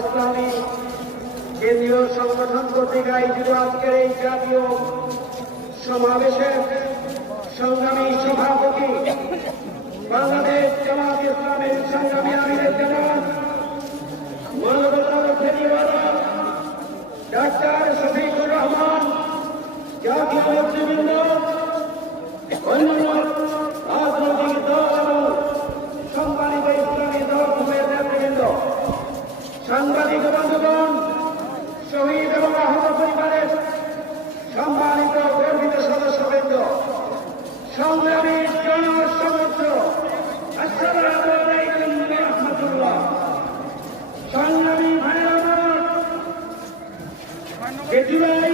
ইসলামী কেন্দ্রীয় সংগঠন কর্তৃক আয়োজিত আজকের এই জাতীয় সমাবেশের সংগ্রামী সভাপতি বাংলাদেশ জামাত ইসলামের সংগ্রামী আমিরের জামাত ডাক্তার শফিকুর রহমান, জাতীয় নেতৃবৃন্দ, অন্যান্য রাজনৈতিক দল এবং সম্মানিত ইসলামী দলের নেতৃবৃন্দ, সাংবাদিক বন্ধুগণ, শহীদ এবং আহত পরিবারের সম্মানিত গর্বিত সদস্যবৃন্দ, সংগ্রামী জনসমুদ্র, আসসালামু আলাইকুম ওয়া রাহমাতুল্লাহ। সংগ্রামী ভাইরা, জুলাই